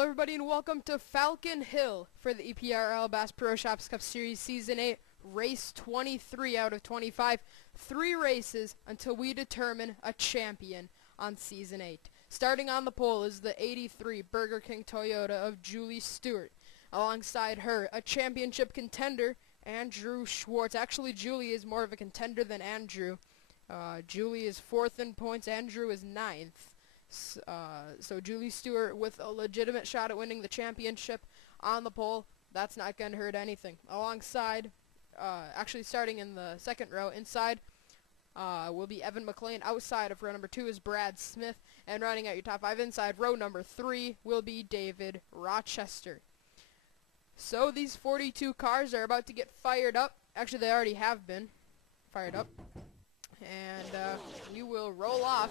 Hello everybody and welcome to Falcon Hill for the EPRL Bass Pro Shops Cup Series Season 8, Race 23 out of 25. 3 races until we determine a champion on Season 8. Starting on the pole is the 83 Burger King Toyota of Julie Stewart. Alongside her, a championship contender, Andrew Schwartz. Actually, Julie is more of a contender than Andrew. Julie is 4th in points, Andrew is 9th. So Julie Stewart with a legitimate shot at winning the championship on the pole. That's not going to hurt anything. Alongside, actually starting in the second row, inside will be Evan McLean. Outside of row number 2 is Brad Smith. And running out your top 5 inside row number 3 will be David Rochester. So these 42 cars are about to get fired up. Actually, they already have been fired up. And we will roll off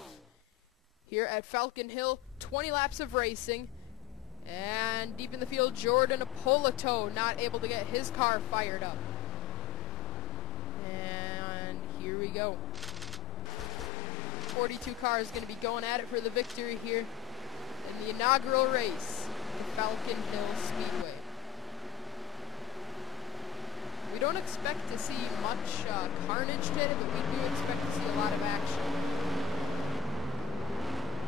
here at Falcon Hill. 20 laps of racing. And deep in the field, Jordan Apolito not able to get his car fired up. And here we go. 42 cars going to be going at it for the victory here in the inaugural race at Falcon Hill Speedway. We don't expect to see much carnage today, but we do expect to see a lot of action.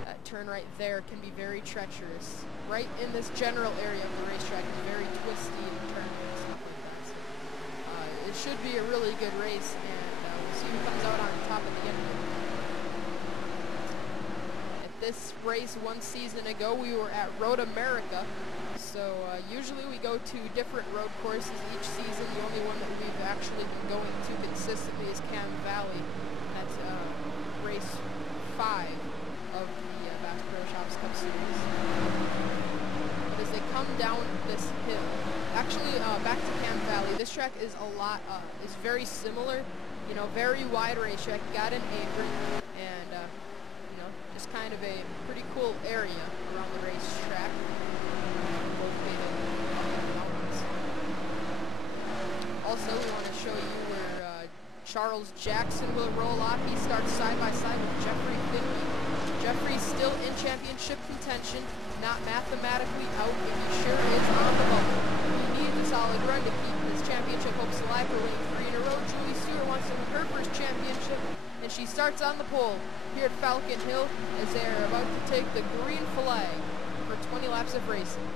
That turn right there can be very treacherous. Right in this general area of the racetrack is very twisty and turny and stuff like that. So, it should be a really good race, and we'll see who comes out on top at the end of it. At this race 1 season ago, we were at Road America. So usually we go to different road courses each season. The only one that we've actually been going to consistently is Cam Valley. That's race 5 of the Bass Pro Shops Cup Series. But as they come down this hill, actually back to Cam Valley, this track is is very similar. You know, very wide racetrack. You got an apron, and you know, just kind of a pretty cool area around the racetrack. Also, we want to show you where Charles Jackson will roll off. He starts side by side with Jeffrey Finley. Jeffrey's still in championship contention, not mathematically out, but he sure is on the bubble. He needs a solid run to keep his championship hopes alive for winning 3 in a row. Julie Stewart wants to win her first championship, and she starts on the pole here at Falcon Hill as they are about to take the green flag for 20 laps of racing.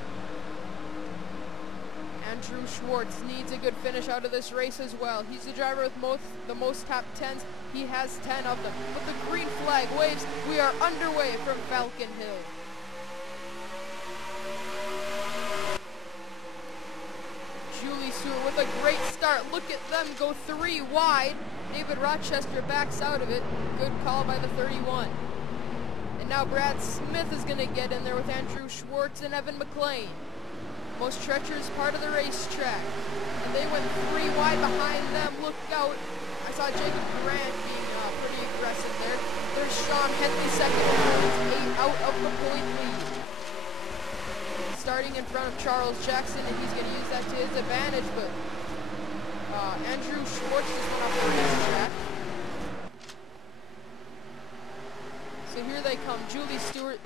Andrew Schwartz needs a good finish out of this race as well. He's the driver with the most top 10s. He has 10 of them. But the green flag waves. We are underway from Falcon Hill. Julie Stewart with a great start. Look at them go 3 wide. David Rochester backs out of it. Good call by the 31. And now Brad Smith is going to get in there with Andrew Schwartz and Evan McLean. Most treacherous part of the racetrack. And they went 3 wide behind them. Look out. I saw Jacob Grant being pretty aggressive there. There's Sean Henley second. 8 out of the point lead. Starting in front of Charles Jackson, and he's going to use that to his advantage, but Andrew Schwartz just went off the racetrack. So here they come. Julie Stewart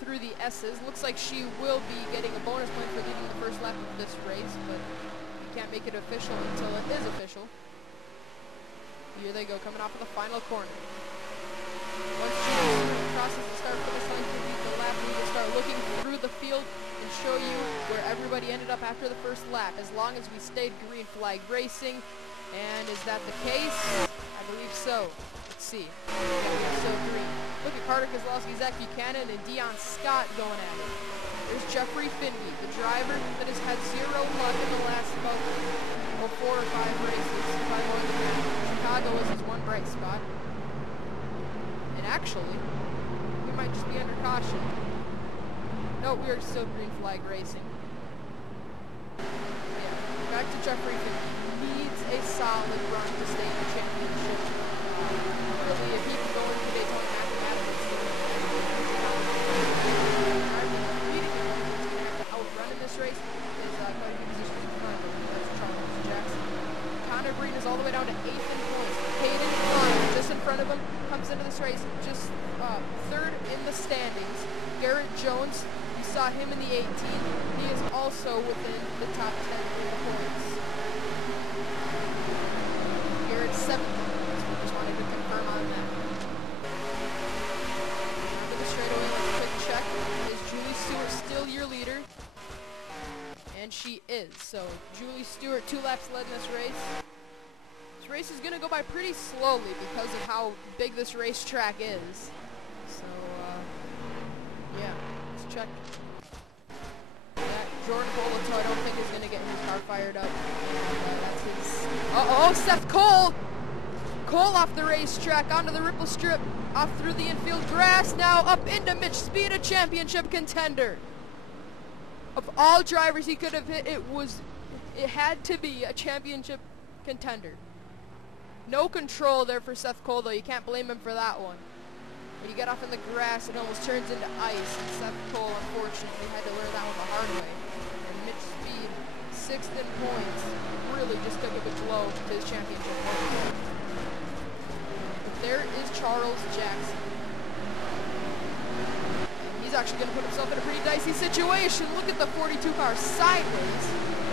through the S's. Looks like she will be getting a bonus point for leading the first lap of this race, but you can't make it official until it is official. Here they go, coming off of the final corner. Once Julie crosses the start finish line to lead the lap, we will start looking through the field and show you where everybody ended up after the first lap, as long as we stayed green flag racing. And is that the case? I believe so. Let's see. Yeah, so green. Look at Carter Kozlowski, Zach Buchanan, and Dion Scott going at it. There's Jeffrey Finley, the driver that has had 0 luck in the last about 4 or 5 races. Chicago was his one bright spot. And actually, we might just be under caution. No, we are still green flag racing. Yeah, back to Jeffrey Finley. He needs a solid run to stay in the championship. Really, if he can go into Daytona mathematics, outrun in this race is quite a few positions in front of him. That's Charles Jackson. Connor Breen is all the way down to 8th in points. Hayden Klein, just in front of him, comes into this race just 3rd in the standings. Garrett Jones, he's saw him in the 18. He is also within the top 10 in points. Here it's 7 points. Just wanted to confirm on that. Onto the straightaway, let's quick check. Is Julie Stewart still your leader? And she is. So Julie Stewart, 2 laps led in this race. This race is going to go by pretty slowly because of how big this racetrack is. So, yeah, let's check. That Jordan Polito, I don't think is going to get his car fired up. And, that's his... Uh-oh, Seth Cole! Cole off the racetrack, onto the ripple strip, off through the infield grass, now up into Mitch Speed, a championship contender. Of all drivers he could have hit, it had to be a championship contender. No control there for Seth Cole, though. You can't blame him for that one. When you get off in the grass, it almost turns into ice. And Seth Cole, unfortunately, had to learn that one the hard way. And Mitch Speed, 6th in points, really just took a big blow to his championship hopes. But there is Charles Jackson. He's actually going to put himself in a pretty dicey situation. Look at the 42 car sideways.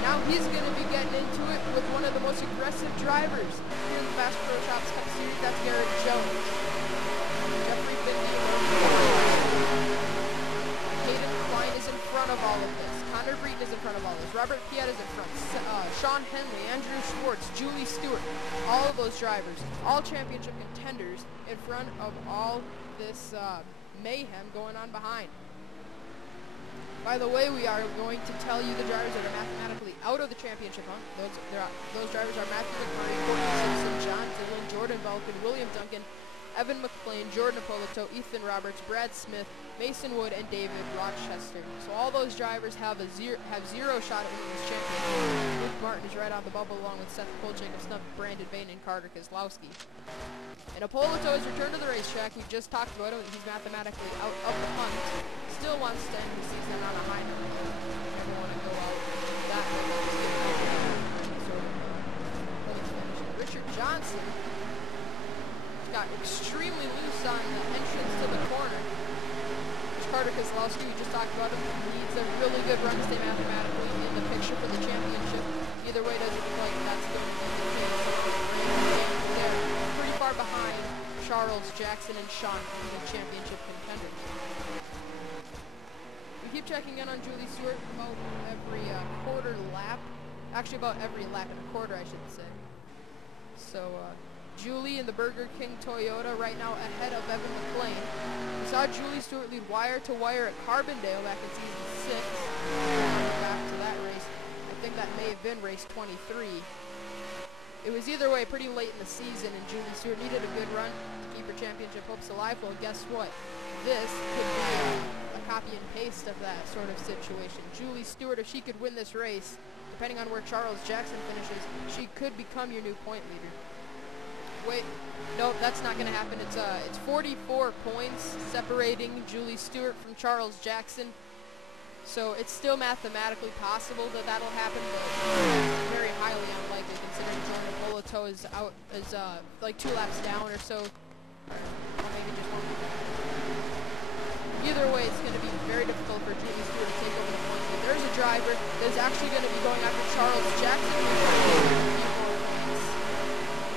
Now he's going to be getting into it with one of the most aggressive drivers here in the Bass Pro Shops Cup Series. That's Garrett Jones. Jeffrey Finley. Hayden Klein is in front of all of this. Connor Breeden is in front of all this. Robert Piet is in front. Sean Henley, Andrew Schwartz, Julie Stewart. All of those drivers, all championship contenders in front of all this mayhem going on behind. By the way, we are going to tell you the drivers that are mathematically out of the championship hunt. Those drivers are Matthew McMurray, Courtney Simpson, John Dillon, Jordan Belkin, William Duncan, Evan McLean, Jordan Apolito, Ethan Roberts, Brad Smith, Mason Wood, and David Rochester. So all those drivers have zero shot at winning this championship. Luke Martin is right on the bubble along with Seth Cole, Jacob Snubb, Brandon Bain, and Carter Kozlowski. And Apolito has returned to the racetrack. We just talked about him. He's mathematically out of the hunt. Still wants to end the season on a high note. Never want to go out that way. Richard Johnson got extremely loose on the entrance to the corner. Carter Kozlowski, we just talked about him, needs a really good run to stay mathematically in the picture for the championship. Either way, doesn't look like that's going to be the case. They're pretty far behind Charles Jackson and Sean, the championship contenders. We keep checking in on Julie Stewart about every quarter lap. Actually, about every lap and a quarter, I should say. So, Julie in the Burger King Toyota right now ahead of Evan McLean. We saw Julie Stewart lead wire to wire at Carbondale back in season 6. Back to that race. I think that may have been race 23. It was either way pretty late in the season, and Julie Stewart needed a good run to keep her championship hopes alive. Well, guess what? This could be a copy and paste of that sort of situation. Julie Stewart, if she could win this race, depending on where Charles Jackson finishes, she could become your new point leader. Wait, no, that's not going to happen. It's 44 points separating Julie Stewart from Charles Jackson. So it's still mathematically possible that that'll happen, but very highly unlikely considering Jordan Apolito is out, like 2 laps down or so. Or maybe just 1 lap. Either way, it's going to be very difficult for Julie Stewart to take over the points. But there's a driver that's actually going to be going after Charles Jackson.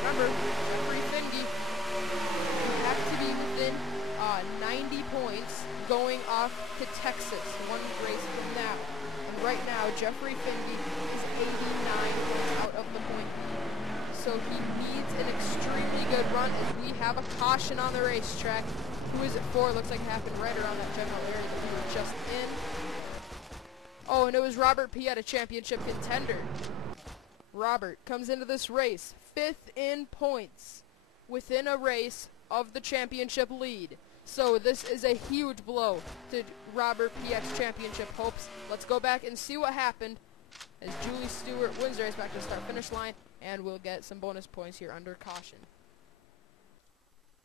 Remember, Jeffrey Finge, you have to be within 90 points going off to Texas, 1 race from now. And right now, Jeffrey Finge is 89 points out of the point. So he needs an extremely good run as we have a caution on the racetrack. Who is it for? Looks like it happened right around that general area that we were just in. Oh, and it was Robert Piet, a championship contender. Robert comes into this race 5th in points within a race of the championship lead. So this is a huge blow to Robert Piet's championship hopes. Let's go back and see what happened as Julie Stewart wins the race back to the start-finish line, and we'll get some bonus points here under caution.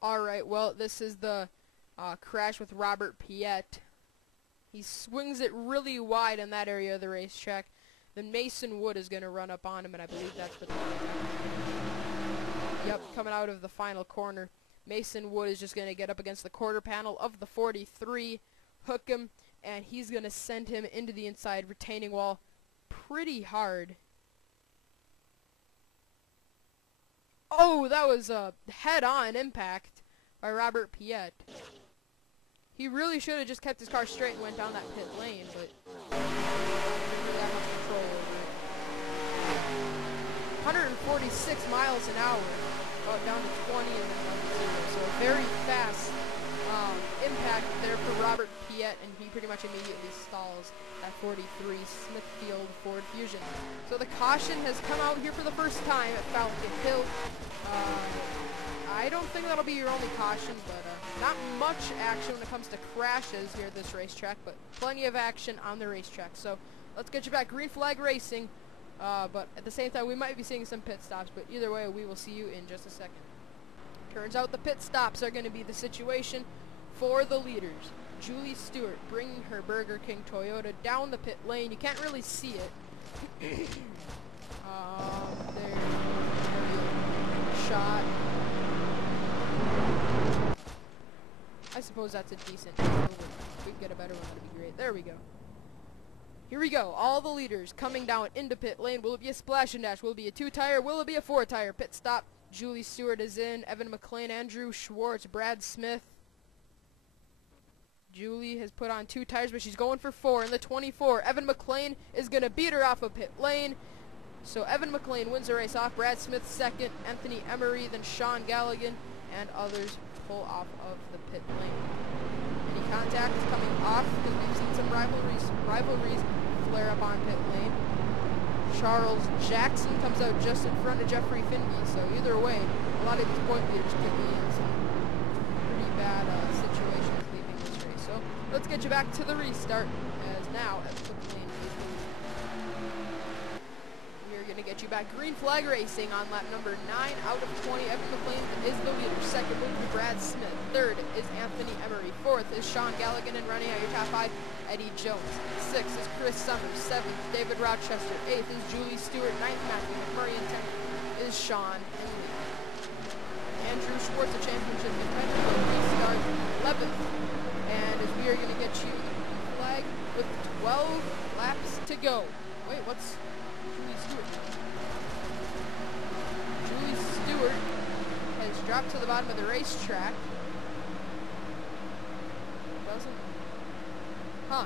Alright, well, this is the crash with Robert Piet. He swings it really wide in that area of the racetrack. Then Mason Wood is going to run up on him, and I believe that's for the... Yep, coming out of the final corner. Mason Wood is just going to get up against the quarter panel of the 43, hook him, and he's going to send him into the inside retaining wall pretty hard. Oh, that was a head-on impact by Robert Piet. He really should have just kept his car straight and went down that pit lane, but he didn't really have much control over it. 146 miles an hour, down to 20 and then down to 0. So a very fast impact there for Robert Piet, and he pretty much immediately stalls at 43 Smithfield Ford Fusion. So the caution has come out here for the first time at Falcon Hill. I don't think that'll be your only caution, but not much action when it comes to crashes here at this racetrack, but plenty of action on the racetrack. So let's get you back. Green flag racing, but at the same time we might be seeing some pit stops, but either way we will see you in just a second. Turns out the pit stops are going to be the situation for the leaders. Julie Stewart bringing her Burger King Toyota down the pit lane. You can't really see it. There. Shot. I suppose that's a decent angle. If we can get a better one, that'd be great. There we go. Here we go. All the leaders coming down into pit lane. Will it be a splash and dash? Will it be a 2-tire? Will it be a 4-tire? Pit stop. Julie Stewart is in. Evan McLean, Andrew Schwartz, Brad Smith. Julie has put on 2 tires, but she's going for 4 in the 24. Evan McLean is going to beat her off of pit lane. So Evan McLean wins the race off. Brad Smith second. Anthony Emery, then Sean Galligan, and others pull off of the pit lane. Any contact is coming off because we've seen some rivalries flare up on pit lane. Charles Jackson comes out just in front of Jeffrey Finby. So either way, a lot of these point leaders could be in some pretty bad situations leaving this race. So let's get you back to the restart, as now at pit lane is the lead. We're going to get you back. Green flag racing on lap number 9 out of 20. Evan McLean is the leader. Second will be Brad Smith. Third is Anthony Emery. Fourth is Sean Galligan, and running out your top 5, Eddie Jones. Sixth is Chris Summers. Seventh, David Rochester. Eighth is Julie Stewart. Ninth, Matthew McMurray. And 10th is Sean Henley. Andrew Schwartz, the championship contender, will restart 11th. And as we are going to get you the green flag with 12 laps to go. Wait, what's Julie Stewart? Julie Stewart has dropped to the bottom of the racetrack. Doesn't. Huh.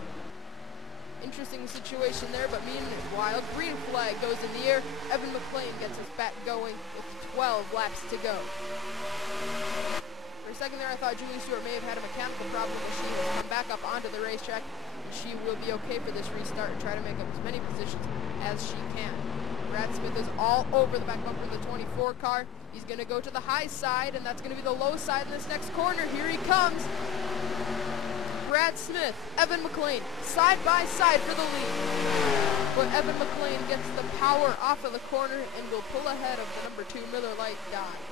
Interesting situation there, but meanwhile, green flag goes in the air. Evan McLean gets us back going with 12 laps to go. For a second there, I thought Julie Stewart may have had a mechanical problem, but she has come back up onto the racetrack, and she will be okay for this restart and try to make up as many positions as she can. Brad Smith is all over the back bumper of the 24 car. He's going to go to the high side, and that's going to be the low side in this next corner. Here he comes. Brad Smith, Evan McLean, side by side for the lead. But Evan McLean gets the power off of the corner and will pull ahead of the number 2 Miller Lite Dodge.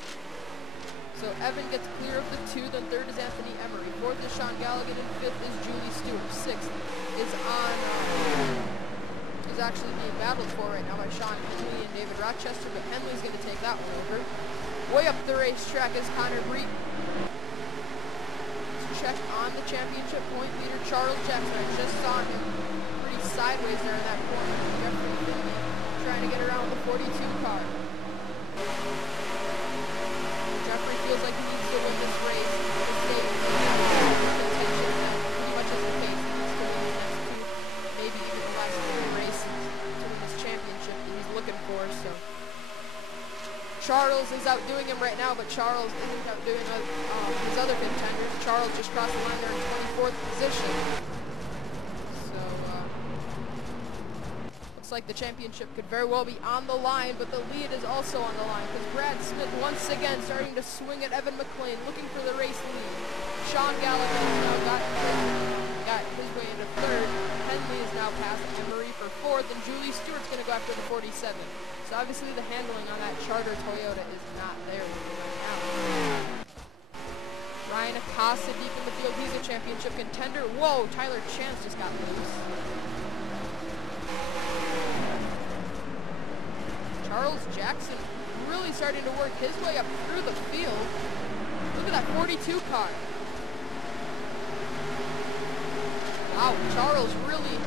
So Evan gets clear of the 2, then third is Anthony Emery. Fourth is Sean Galligan, and fifth is Julie Stewart. Sixth is is actually being battled for right now by Sean Henley and David Rochester, but Henley's going to take that one over. Way up the racetrack is Connor Breed. Check on the championship point leader, Charles Jackson. I just saw him pretty sideways there in that corner. Jeffrey Finley trying to get around the 42 car. Jeffrey feels like he needs to win this race to stay in contention. Pretty much is the case. He needs to win the next 2, maybe even the last 3 races to win this championship that he's looking for. So Charles is outdoing him right now, but Charles isn't outdoing his other contenders. Charles just crossed the line there in 24th position. So, looks like the championship could very well be on the line, but the lead is also on the line, because Brad Smith once again starting to swing at Evan McLean, looking for the race lead. Sean Gallagher now got his way into third. Henley is now past Emery for fourth, and Julie Stewart's going to go after the 47. So obviously the handling on that charter Toyota is not there right now. Ryan Acosta deep in the field. He's a championship contender. Whoa, Tyler Chance just got loose. Charles Jackson really starting to work his way up through the field. Look at that 42 car. Wow, Charles really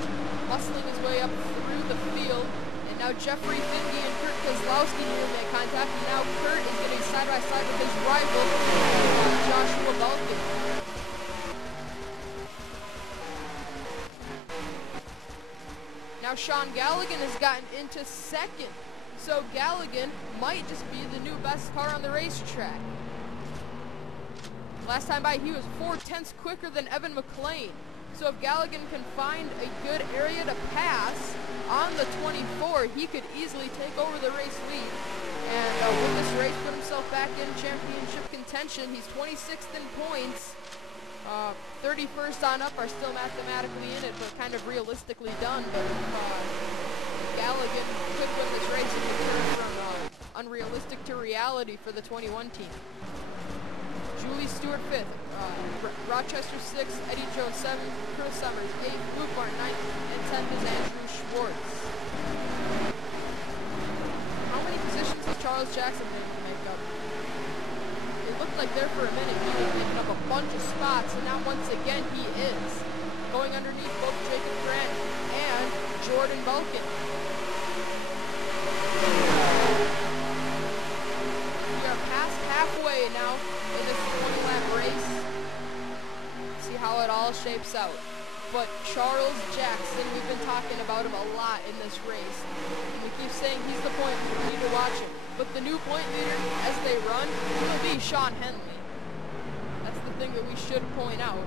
muscling his way up through the field. And now Jeffrey Finge and Kurt Kozlowski will make contact. And now Kurt is getting side by side with his rival, Joshua Balkin. Now Sean Galligan has gotten into second. So Galligan might just be the new best car on the racetrack. Last time by, he was 4/10 quicker than Evan McLean. So if Galligan can find a good area to pass on the 24, he could easily take over the race lead and win this race, put himself back in championship contention. He's 26th in points. 31st on up are still mathematically in it, but kind of realistically done. But Galligan could win this race and return from unrealistic to reality for the 21 team. Julie Stewart 5th, Rochester 6th, Eddie Jones 7th, Chris Summers 8th, Luke Martin 9th, and 10th is Andrew Schwartz. How many positions has Charles Jackson been able to make up? It looked like there for a minute he was making up a bunch of spots, and now once again he is. Going underneath both Jacob Grant and Jordan Balkin. We are past halfway now in this 20-lap race. See how it all shapes out. But Charles Jackson, we've been talking about him a lot in this race. And we keep saying he's the point leader. We need to watch him. But the new point leader, as they run, will be Sean Henley. That's the thing that we should point out.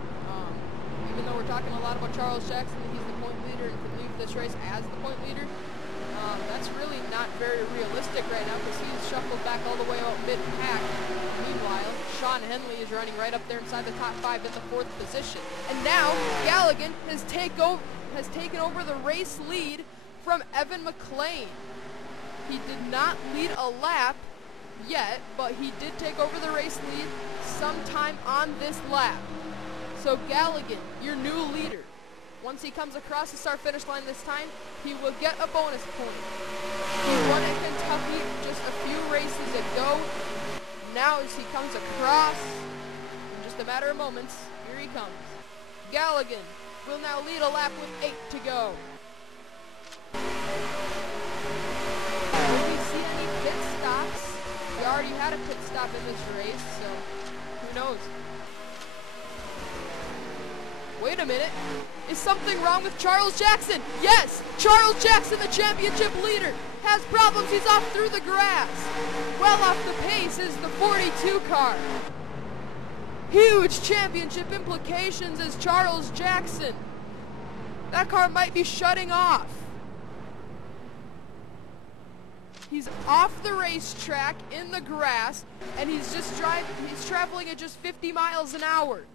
Even though we're talking a lot about Charles Jackson, he's the point leader and can leave this race as the point leader. That's really not very realistic right now because he's shuffled back all the way out mid-pack. Meanwhile, Sean Henley is running right up there inside the top 5 in the 4th position. And now, Galligan has taken over the race lead from Evan McLean. He did not lead a lap yet, but he did take over the race lead sometime on this lap. So Galligan, your new leader. Once he comes across the start-finish line this time, he will get a bonus point. He won at Kentucky just a few races ago. Now as he comes across, in just a matter of moments, here he comes. Galligan will now lead a lap with 8 to go. Will we see any pit stops? We already had a pit stop in this race, so who knows? Wait a minute. Is something wrong with Charles Jackson? Yes! Charles Jackson, the championship leader, has problems. He's off through the grass. Well off the pace is the 42 car. Huge championship implications as Charles Jackson. That car might be shutting off. He's off the racetrack in the grass, and he's traveling at just 50 miles an hour.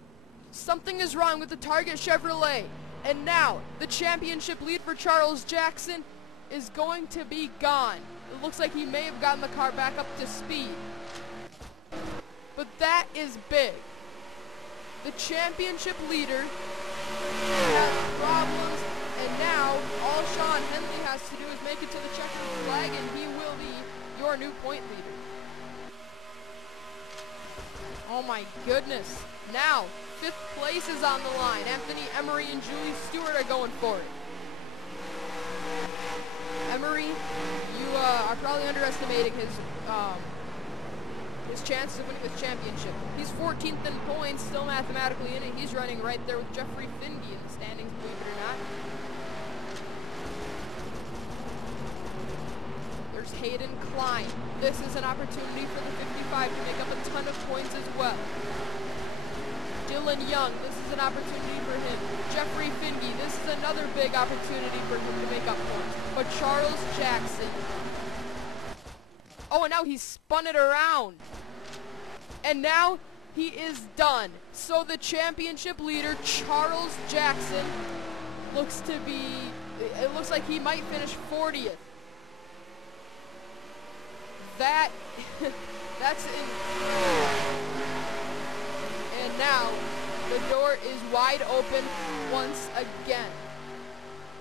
Something is wrong with the Target Chevrolet. And now, the championship lead for Charles Jackson is going to be gone. It looks like he may have gotten the car back up to speed. But that is big. The championship leader has problems, and now all Sean Henley has to do is make it to the checkered flag, and he will be your new point leader. Oh my goodness. Now, 5th place is on the line. Anthony Emery and Julie Stewart are going for it. Emery, you are probably underestimating his chances of winning this championship. He's 14th in points, still mathematically in it. He's running right there with Jeffrey Finge in the standings, believe it or not. There's Hayden Klein. This is an opportunity for the 55 to make up a ton of points as well. Dylan Young, this is an opportunity for him. Jeffrey Finge, this is another big opportunity for him to make up points. But Charles Jackson. Oh, and now he's spun it around. And now he is done. So the championship leader, Charles Jackson, it looks like he might finish 40th. That's in. And now, the door is wide open once again.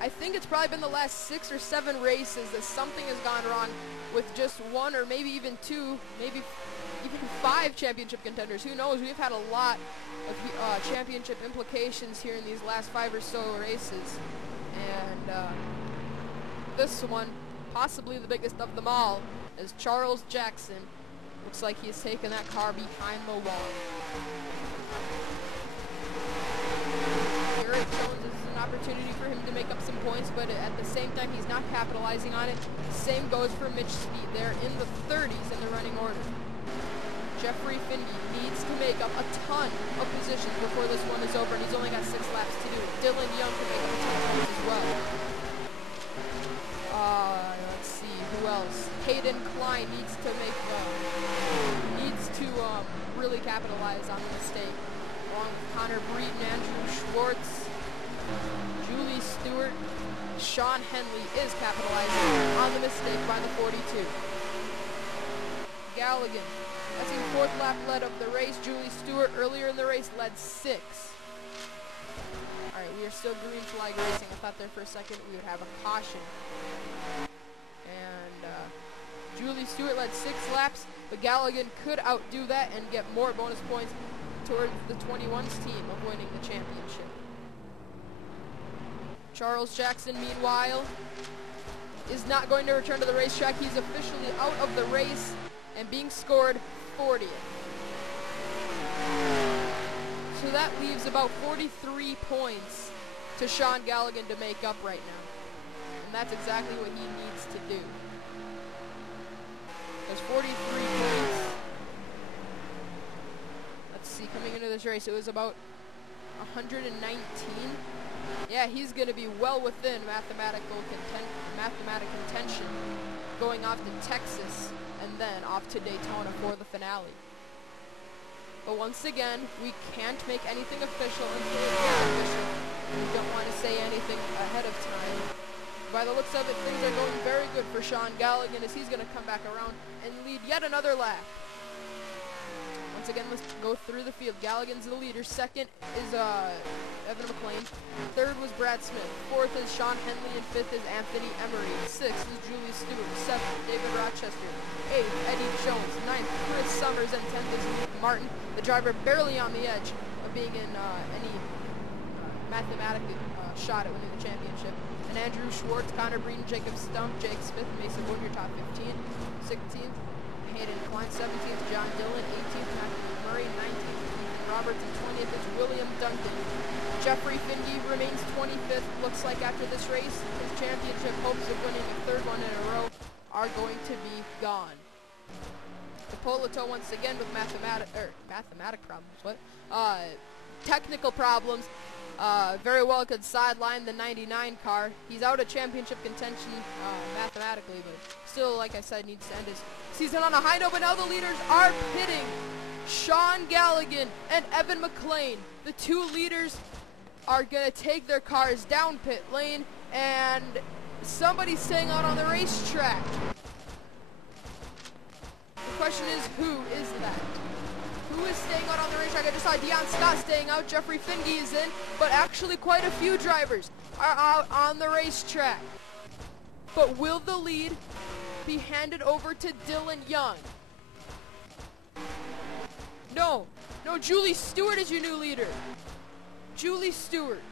I think it's probably been the last 6 or 7 races that something has gone wrong with just 1 or maybe even 2, maybe even 5 championship contenders. Who knows? We've had a lot of championship implications here in these last 5 or so races. And this one, possibly the biggest of them all, is Charles Jackson. Looks like he's taken that car behind the wall. Garrett Jones is an opportunity for him to make up some points, but at the same time, he's not capitalizing on it. Same goes for Mitch Speed. They're in the 30s in the running order. Jeffrey Findy needs to make up a ton of positions before this one is over, and he's only got 6 laps to do it. Dylan Young can make up a ton of points as well. Let's see, who else? Hayden Klein needs to really capitalize on the mistake. Along with Connor Breeden, Andrew Schwartz, Julie Stewart, Sean Henley is capitalizing on the mistake by the 42. Galligan, that's his 4th lap led of the race. Julie Stewart earlier in the race led 6. Alright, we are still green flag racing. I thought there for a second we would have a caution. And Julie Stewart led 6 laps, but Galligan could outdo that and get more bonus points towards the 21's team of winning the championship. Charles Jackson, meanwhile, is not going to return to the racetrack. He's officially out of the race and being scored 40th. So that leaves about 43 points to Sean Galligan to make up right now. And that's exactly what he needs to do. There's 43 points. Let's see, coming into this race, it was about 119. Yeah, he's going to be well within mathematical contention, going off to Texas and then off to Daytona for the finale. But once again, we can't make anything official until it's official. We don't want to say anything ahead of time. By the looks of it, things are going very good for Sean Galligan as he's going to come back around and lead yet another lap. Once again, let's go through the field. Galligan's the leader. 2nd is Evan McLean. 3rd was Brad Smith. 4th is Sean Henley, and 5th is Anthony Emery. 6th is Julie Stewart. 7th, David Rochester. 8th, Eddie Jones. 9th, Chris Summers, and 10th is Luke Martin, the driver barely on the edge of being in any mathematical shot at winning the championship. And Andrew Schwartz, Connor Breeden, Jacob Stump, Jake Smith, Mason Wood, your top 15. 16th, Hayden Klein. 17th, John Dillon. 18th, Matthew Murray. 19th, Ethan Roberts. And 20th is William Duncan. Jeffrey Findy remains 25th. Looks like after this race, his championship hopes of winning a 3rd one in a row are going to be gone. Ippolito once again with mathematic problems. Technical problems. Very well could sideline the 99 car. He's out of championship contention mathematically, but still, like I said, needs to end his season on a high note. But now the leaders are pitting. Sean Galligan and Evan McLean, the 2 leaders, are going to take their cars down pit lane, and somebody's staying out on the racetrack. The question is, who is that? Who is staying out on the racetrack? I just saw Deion Scott staying out. Jeffrey Findy is in, but actually quite a few drivers are out on the racetrack. But will the lead be handed over to Dylan Young? No, Julie Stewart is your new leader. Julie Stewart,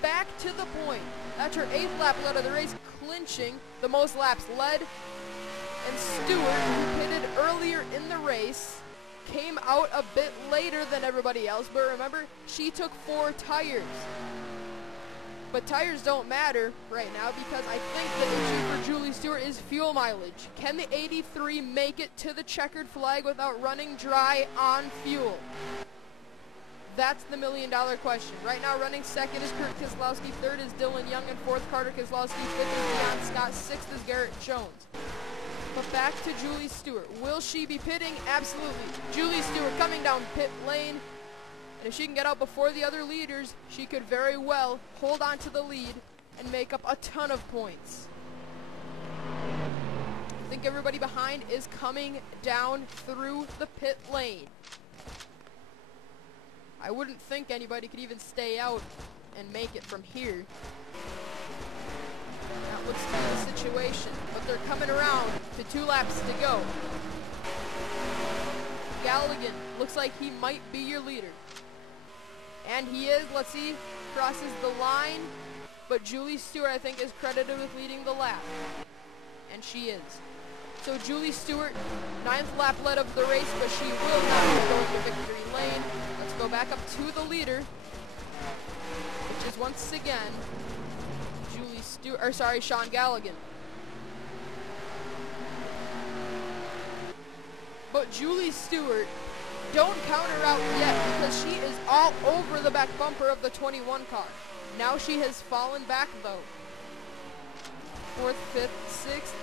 back to the point. That's her 8th lap led of the race, clinching the most laps led. And Stewart, who pitted earlier in the race, came out a bit later than everybody else. But remember, she took 4 tires. But tires don't matter right now because I think the issue for Julie Stewart is fuel mileage. Can the 83 make it to the checkered flag without running dry on fuel? That's the $1 million question. Right now, running 2nd is Kurt Keselowski, 3rd is Dylan Young, and 4th Carter Keselowski, 5th is Deion Scott, 6th is Garrett Jones. But back to Julie Stewart. Will she be pitting? Absolutely. Julie Stewart coming down pit lane. And if she can get out before the other leaders, she could very well hold on to the lead and make up a ton of points. I think everybody behind is coming down through the pit lane. I wouldn't think anybody could even stay out and make it from here. That looks to be the situation, but they're coming around to 2 laps to go. Galligan looks like he might be your leader. And he is, let's see, crosses the line. But Julie Stewart, I think, is credited with leading the lap. And she is. So Julie Stewart, 9th lap led of the race, but she will not be going to victory lane. Let's go back up to the leader, which is once again Sean Galligan. But Julie Stewart, don't count her out yet because she is all over the back bumper of the 21 car. Now she has fallen back though. 4th, 5th, 6th.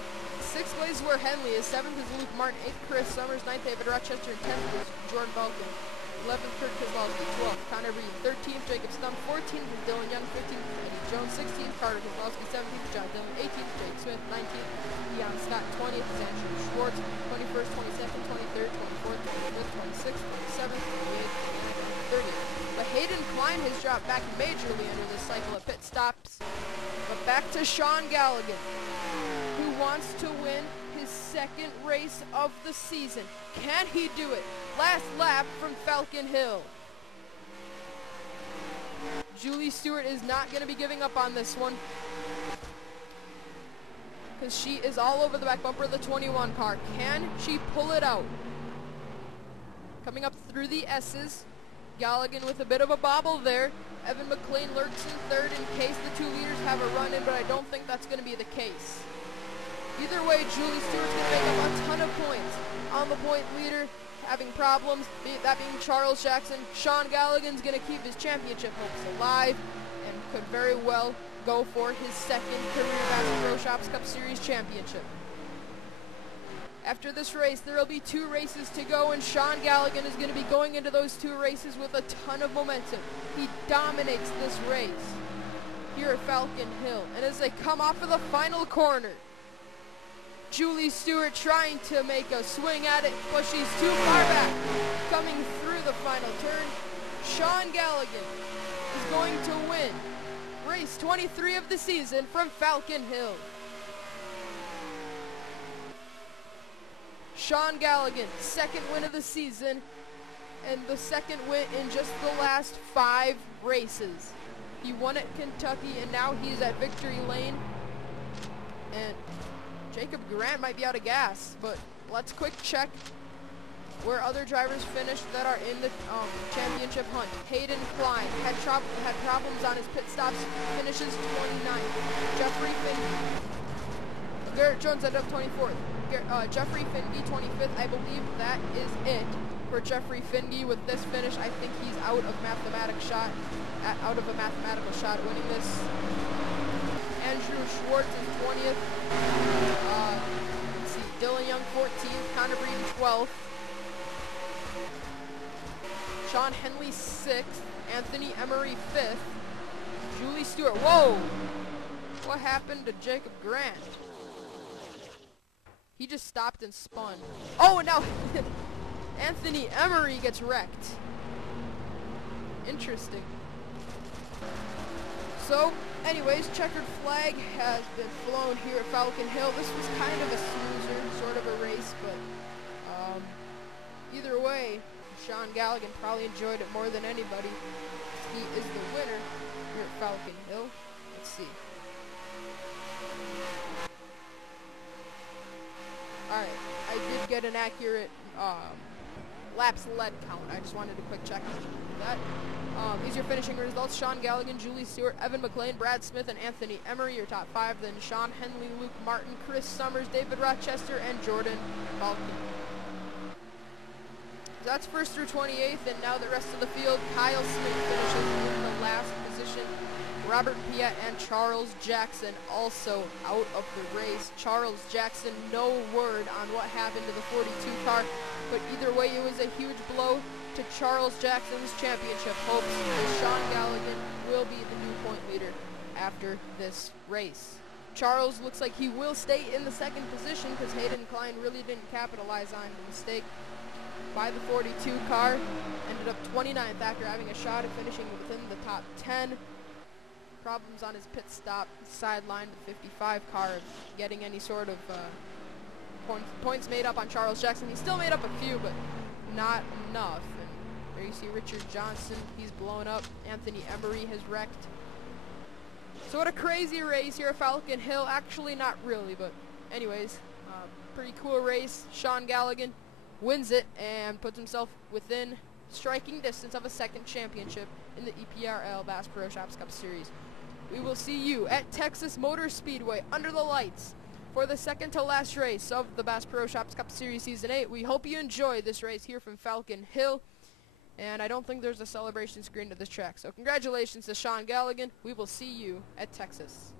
6th place is where Henley is. 7th is Luke Martin. 8th, Chris Summers. 9th, David Rochester. And 10th is Jordan Falcon. 11th, Kurt Kozlowski. 12th, Connor Reed. 13th, Jacob Stump. 14th is Dylan Young. 15th, Eddie Jones. 16th, Carter Kozlowski. 17th, John Dillon. 18th, Jake Smith. 19th, Deion Scott. 20th is Andrew Schwartz. 21st, 22nd, 23rd, 24th, 25th, 26th, 27th, 28th, 29th, 30th. But Hayden Klein has dropped back majorly under this cycle of pit stops. But back to Sean Galligan, who wants to win his 2nd race of the season. Can he do it? Last lap from Falcon Hill. Julie Stewart is not going to be giving up on this one, because she is all over the back bumper of the 21 car. Can she pull it out? Coming up through the S's, Galligan with a bit of a bobble there. Evan McLean lurks in 3rd in case the 2 leaders have a run-in, but I don't think that's going to be the case. Either way, Julie Stewart's going to make up a ton of points. On the point leader, having problems, that being Charles Jackson. Sean Galligan's going to keep his championship hopes alive and could very well go for his 2nd career Bass Pro Shops Cup Series championship. After this race, there will be 2 races to go, and Sean Galligan is going to be going into those 2 races with a ton of momentum. He dominates this race here at Falcon Hill. And as they come off of the final corner, Julie Stewart trying to make a swing at it, but she's too far back. Coming through the final turn, Sean Galligan is going to win race 23 of the season from Falcon Hill. Sean Galligan, 2nd win of the season, and the 2nd win in just the last 5 races. He won at Kentucky, and now he's at victory lane. And Jacob Grant might be out of gas, but let's quick check where other drivers finished that are in the championship hunt. Hayden Klein had problems on his pit stops, finishes 29th. Jeffrey Finn, Garrett Jones ended up 24th. Jeffrey Findy 25th. I believe that is it for Jeffrey Findy. With this finish, I think he's out of a mathematical shot at winning this. Andrew Schwartz is 20th. Let's see, Dylan Young 14th. Connor Breeden 12th. Sean Henley 6th. Anthony Emery 5th. Julie Stewart. Whoa! What happened to Jacob Grant? He just stopped and spun. Oh, and now Anthony Emery gets wrecked. Interesting. So, anyways, checkered flag has been flown here at Falcon Hill. This was kind of a snoozer, sort of a race, but either way, Sean Galligan probably enjoyed it more than anybody. He is the winner here at Falcon Hill. Let's see. Alright, I did get an accurate laps led count. I just wanted to quick check that. These are your finishing results. Sean Galligan, Julie Stewart, Evan McLean, Brad Smith, and Anthony Emery, your top 5. Then Sean Henley, Luke Martin, Chris Summers, David Rochester, and Jordan Falcon. So that's 1st through 28th, and now the rest of the field. Kyle Smith finishes in the last position. Robert Piet and Charles Jackson also out of the race. Charles Jackson, no word on what happened to the 42 car, but either way, it was a huge blow to Charles Jackson's championship hopes. And Sean Galligan will be the new point leader after this race. Charles looks like he will stay in the 2nd position because Hayden Klein really didn't capitalize on the mistake by the 42 car. Ended up 29th after having a shot at finishing within the top 10. Problems on his pit stop, sidelined the 55 car, getting any sort of points made up on Charles Jackson. He still made up a few, but not enough. And There you see Richard Johnson. He's blown up. Anthony Emery has wrecked. So what a crazy race here at Falcon Hill. Actually, not really, but anyways, pretty cool race. Sean Galligan wins it and puts himself within striking distance of a second championship in the EPRL Bass Pro Shops Cup Series. We will see you at Texas Motor Speedway under the lights for the second to last race of the Bass Pro Shops Cup Series Season 8. We hope you enjoy this race here from Falcon Hill. And I don't think there's a celebration screen to this track. So congratulations to Sean Galligan. We will see you at Texas.